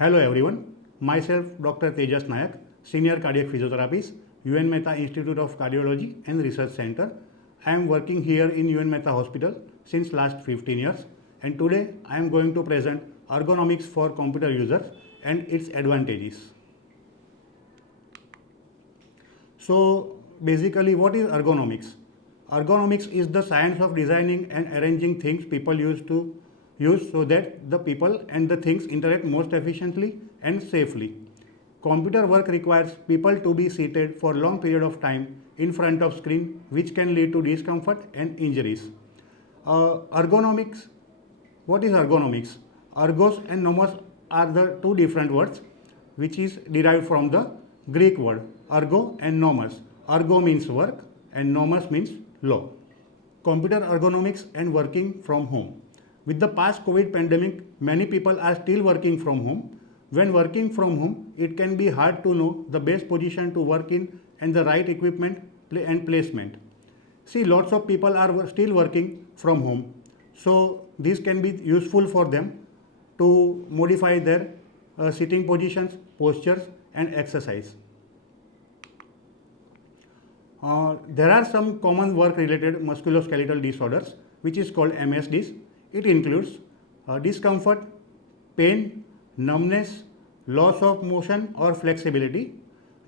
Hello everyone, myself Dr. Tejas Nayak, Senior Cardiac Physiotherapist, UN Mehta Institute of Cardiology and Research Center. I am working here in UN Mehta Hospital since last 15 years and today I am going to present ergonomics for computer users and its advantages. So basically what is ergonomics? Ergonomics is the science of designing and arranging things people use so that the people and the things interact most efficiently and safely. Computer work requires people to be seated for long period of time in front of screen, which can lead to discomfort and injuries. Ergonomics, what is ergonomics? Ergos and nomos are the two different words which is derived from the Greek word ergo and nomos. Ergo means work and nomos means law. Computer ergonomics and working from home. With the past COVID pandemic, many people are still working from home. When working from home, it can be hard to know the best position to work in and the right equipment and placement. See, lots of people are still working from home. So this can be useful for them to modify their sitting positions, postures and exercise. There are some common work-related musculoskeletal disorders which is called MSDs. It includes discomfort, pain, numbness, loss of motion or flexibility,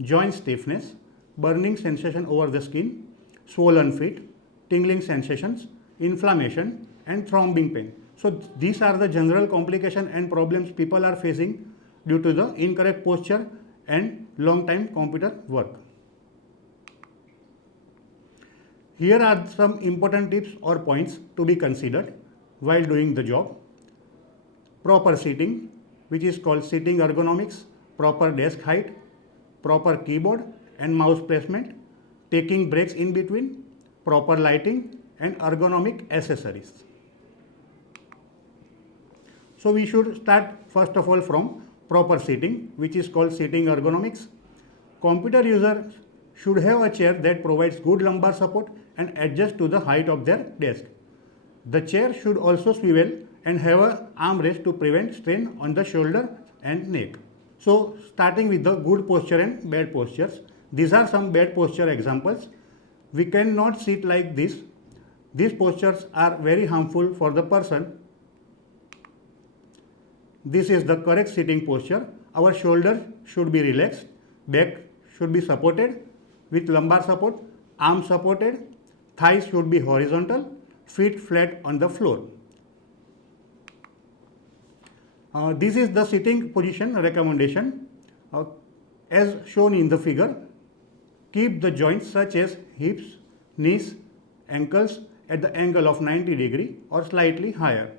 joint stiffness, burning sensation over the skin, swollen feet, tingling sensations, inflammation and throbbing pain. So these are the general complications and problems people are facing due to the incorrect posture and long time computer work. Here are some important tips or points to be considered while doing the job. Proper seating, which is called sitting ergonomics, proper desk height, proper keyboard and mouse placement, taking breaks in between, proper lighting and ergonomic accessories. So we should start first of all from proper seating, which is called sitting ergonomics. Computer users should have a chair that provides good lumbar support and adjusts to the height of their desk. The chair should also swivel and have an armrest to prevent strain on the shoulder and neck. So starting with the good posture and bad postures. These are some bad posture examples. We cannot sit like this. These postures are very harmful for the person. This is the correct sitting posture. Our shoulder should be relaxed, back should be supported with lumbar support, arms supported, thighs should be horizontal, feet flat on the floor. This is the sitting position recommendation. As shown in the figure, keep the joints such as hips, knees, ankles at the angle of 90 degree or slightly higher.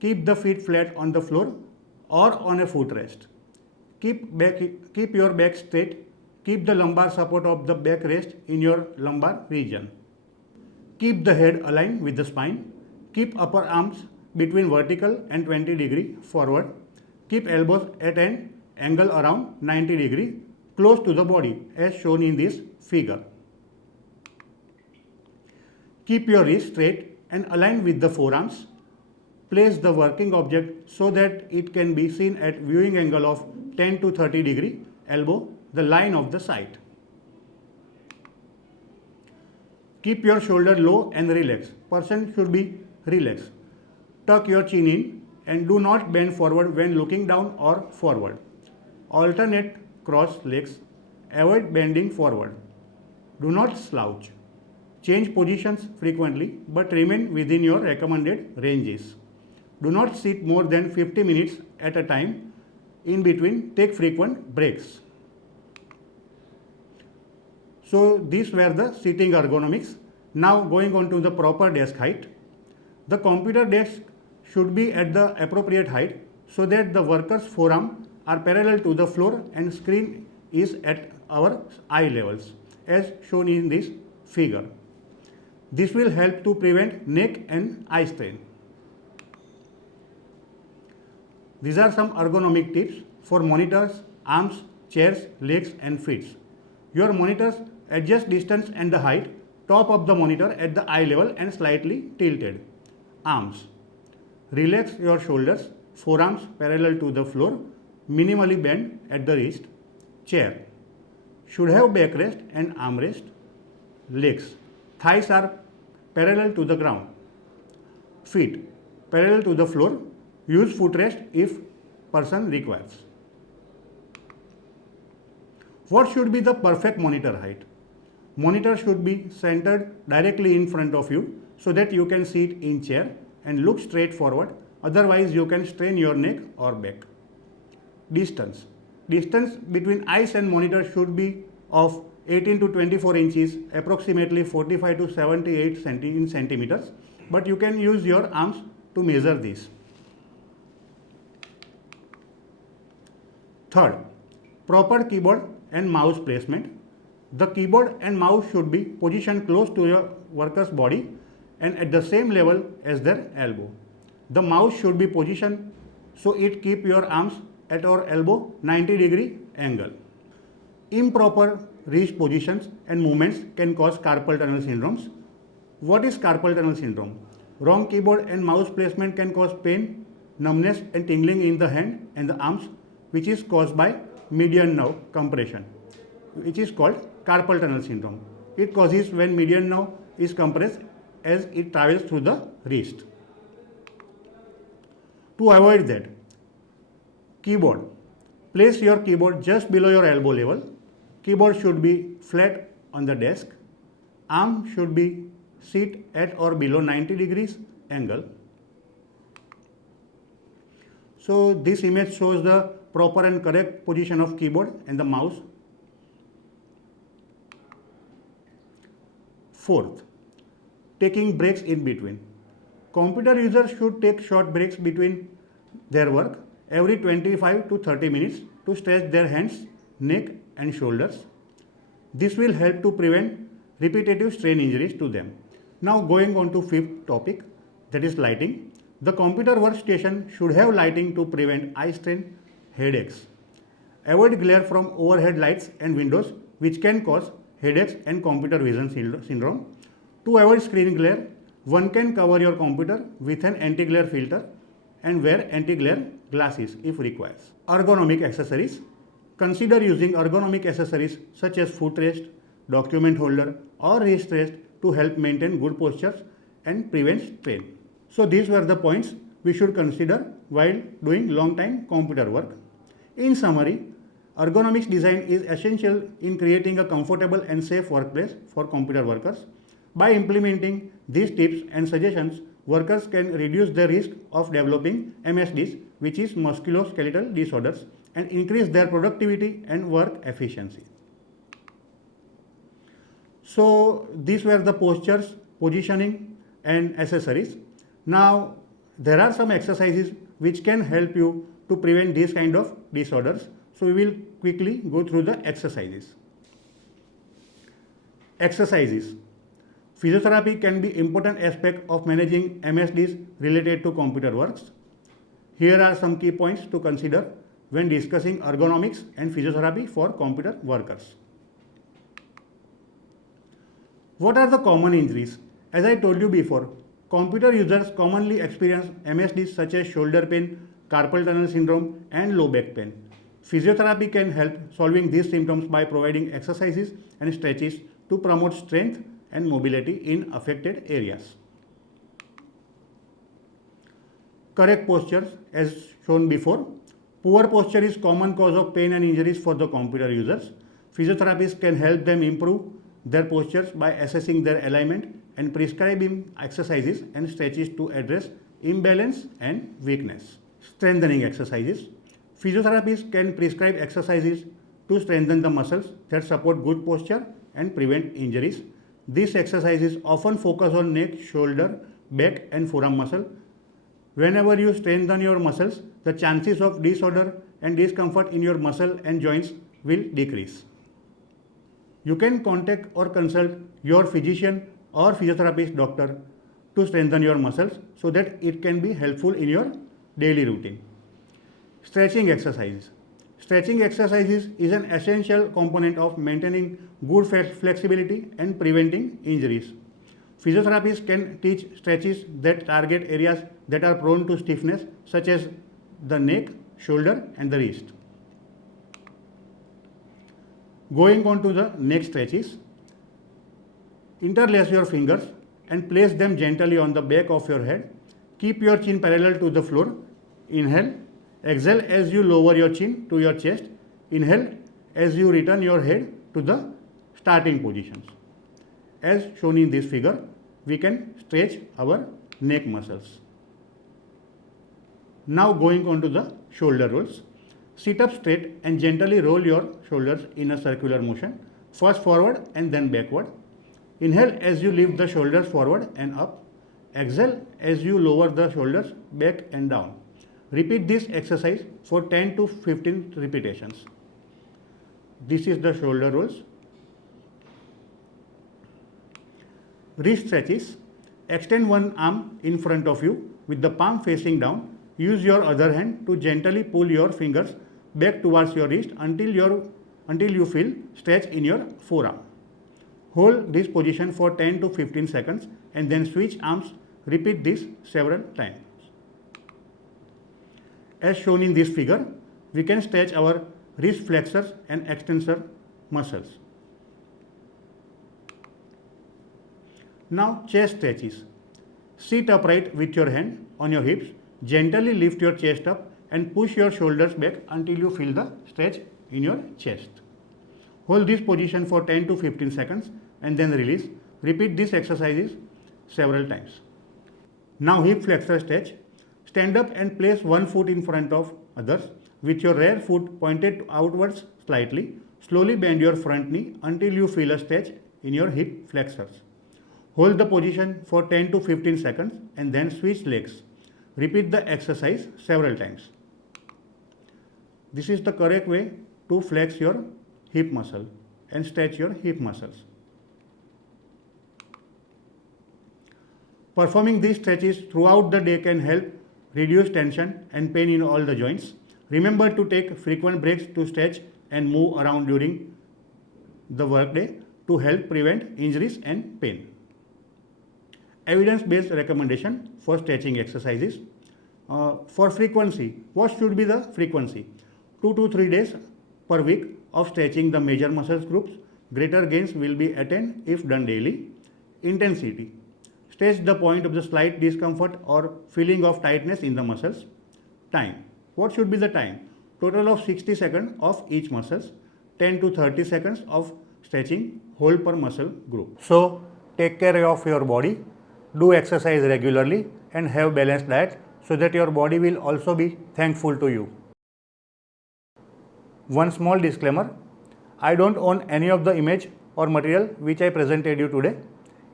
Keep the feet flat on the floor or on a footrest. Keep your back straight. Keep the lumbar support of the backrest in your lumbar region. Keep the head aligned with the spine. Keep upper arms between vertical and 20 degree forward. Keep elbows at an angle around 90 degree close to the body as shown in this figure. Keep your wrist straight and aligned with the forearms. Place the working object so that it can be seen at viewing angle of 10 to 30 degree elbow, the line of the sight. Keep your shoulder low and relaxed. Person should be relaxed. Tuck your chin in and do not bend forward when looking down or forward. Alternate cross legs. Avoid bending forward. Do not slouch. Change positions frequently but remain within your recommended ranges. Do not sit more than 50 minutes at a time. In between, take frequent breaks. So these were the sitting ergonomics. Now going on to the proper desk height. The computer desk should be at the appropriate height so that the worker's forearm are parallel to the floor and screen is at our eye levels as shown in this figure. This will help to prevent neck and eye strain. These are some ergonomic tips for monitors, arms, chairs, legs and feet. Your monitors adjust distance and the height, top of the monitor at the eye level and slightly tilted. Arms. Relax your shoulders, forearms parallel to the floor. minimally bent at the wrist. Chair should have backrest and armrest. Legs, thighs are parallel to the ground. Feet parallel to the floor. Use footrest if person requires. What should be the perfect monitor height? Monitor should be centered directly in front of you so that you can sit in chair and look straight forward. Otherwise, you can strain your neck or back. Distance. Distance between eyes and monitor should be of 18 to 24 inches, approximately 45 to 78 centimeters. But you can use your arms to measure this. Third, proper keyboard and mouse placement. The keyboard and mouse should be positioned close to your worker's body and at the same level as their elbow. The mouse should be positioned so it keep your arms at your elbow 90-degree angle. Improper wrist positions and movements can cause carpal tunnel syndromes. What is carpal tunnel syndrome? Wrong keyboard and mouse placement can cause pain, numbness and tingling in the hand and the arms, which is caused by median nerve compression, which is called carpal tunnel syndrome. It causes when median nerve is compressed as it travels through the wrist. To avoid that, keyboard. Place your keyboard just below your elbow level. Keyboard should be flat on the desk. Arm should be sit at or below 90 degrees angle. So this image shows the proper and correct position of keyboard and the mouse. Fourth, taking breaks in between. Computer users should take short breaks between their work every 25 to 30 minutes to stretch their hands, neck and shoulders. This will help to prevent repetitive strain injuries to them. Now going on to fifth topic, that is lighting. The computer workstation should have lighting to prevent eye strain, headaches. Avoid glare from overhead lights and windows, which can cause headaches and computer vision syndrome. To avoid screen glare, one can cover your computer with an anti-glare filter and wear anti-glare glasses if required. Ergonomic accessories. Consider using ergonomic accessories such as footrest, document holder or wrist rest to help maintain good postures and prevent strain. So these were the points we should consider while doing long time computer work. In summary, ergonomics design is essential in creating a comfortable and safe workplace for computer workers. By implementing these tips and suggestions, workers can reduce the risk of developing MSDs, which is musculoskeletal disorders, and increase their productivity and work efficiency. So these were the postures, positioning and accessories. Now there are some exercises which can help you to prevent these kind of disorders. So we will quickly go through the exercises. Exercises. Physiotherapy can be important aspect of managing MSDs related to computer works. Here are some key points to consider when discussing ergonomics and physiotherapy for computer workers. What are the common injuries? As I told you before, computer users commonly experience MSDs such as shoulder pain, carpal tunnel syndrome and low back pain. Physiotherapy can help solving these symptoms by providing exercises and stretches to promote strength and mobility in affected areas. Correct postures as shown before. Poor posture is common cause of pain and injuries for the computer users. Physiotherapists can help them improve their postures by assessing their alignment and prescribing exercises and stretches to address imbalance and weakness. Strengthening exercises. Physiotherapists can prescribe exercises to strengthen the muscles that support good posture and prevent injuries. These exercises often focus on neck, shoulder, back and forearm muscle. Whenever you strengthen your muscles, the chances of disorder and discomfort in your muscle and joints will decrease. You can contact or consult your physician or physiotherapist doctor to strengthen your muscles so that it can be helpful in your daily routine. Stretching exercises. Stretching exercises is an essential component of maintaining good flexibility and preventing injuries. Physiotherapists can teach stretches that target areas that are prone to stiffness, such as the neck, shoulder and the wrist. Going on to the neck stretches. Interlace your fingers and place them gently on the back of your head. Keep your chin parallel to the floor. Inhale. Exhale as you lower your chin to your chest. Inhale as you return your head to the starting positions. As shown in this figure, we can stretch our neck muscles. Now going on to the shoulder rolls. Sit up straight and gently roll your shoulders in a circular motion, first forward and then backward. Inhale as you lift the shoulders forward and up. Exhale as you lower the shoulders back and down. Repeat this exercise for 10 to 15 repetitions. This is the shoulder rolls. Wrist stretches. Extend one arm in front of you with the palm facing down. Use your other hand to gently pull your fingers back towards your wrist until you feel stretch in your forearm. Hold this position for 10 to 15 seconds and then switch arms. Repeat this several times. As shown in this figure, we can stretch our wrist flexors and extensor muscles. Now chest stretches. Sit upright with your hand on your hips. Gently lift your chest up and push your shoulders back until you feel the stretch in your chest. Hold this position for 10 to 15 seconds and then release. Repeat these exercises several times. Now hip flexor stretch. Stand up and place one foot in front of others with your rear foot pointed outwards slightly. Slowly bend your front knee until you feel a stretch in your hip flexors. Hold the position for 10 to 15 seconds and then switch legs. Repeat the exercise several times. This is the correct way to flex your hip muscle and stretch your hip muscles. Performing these stretches throughout the day can help reduce tension and pain in all the joints. Remember to take frequent breaks to stretch and move around during the workday to help prevent injuries and pain. Evidence-based recommendation for stretching exercises. For frequency, what should be the frequency? 2 to 3 days per week of stretching the major muscles groups. Greater gains will be attained if done daily. Intensity. Stretch the point of the slight discomfort or feeling of tightness in the muscles. Time. What should be the time? Total of 60 seconds of each muscles. 10 to 30 seconds of stretching hold per muscle group. So take care of your body. Do exercise regularly and have balanced diet so that your body will also be thankful to you. One small disclaimer. I don't own any of the image or material which I presented you today.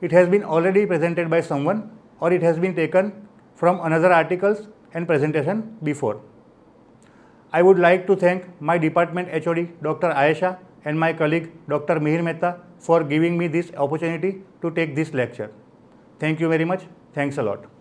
It has been already presented by someone or it has been taken from another articles and presentation before. I would like to thank my department HOD Dr. Ayesha and my colleague Dr. Mihir Mehta for giving me this opportunity to take this lecture. Thank you very much. Thanks a lot.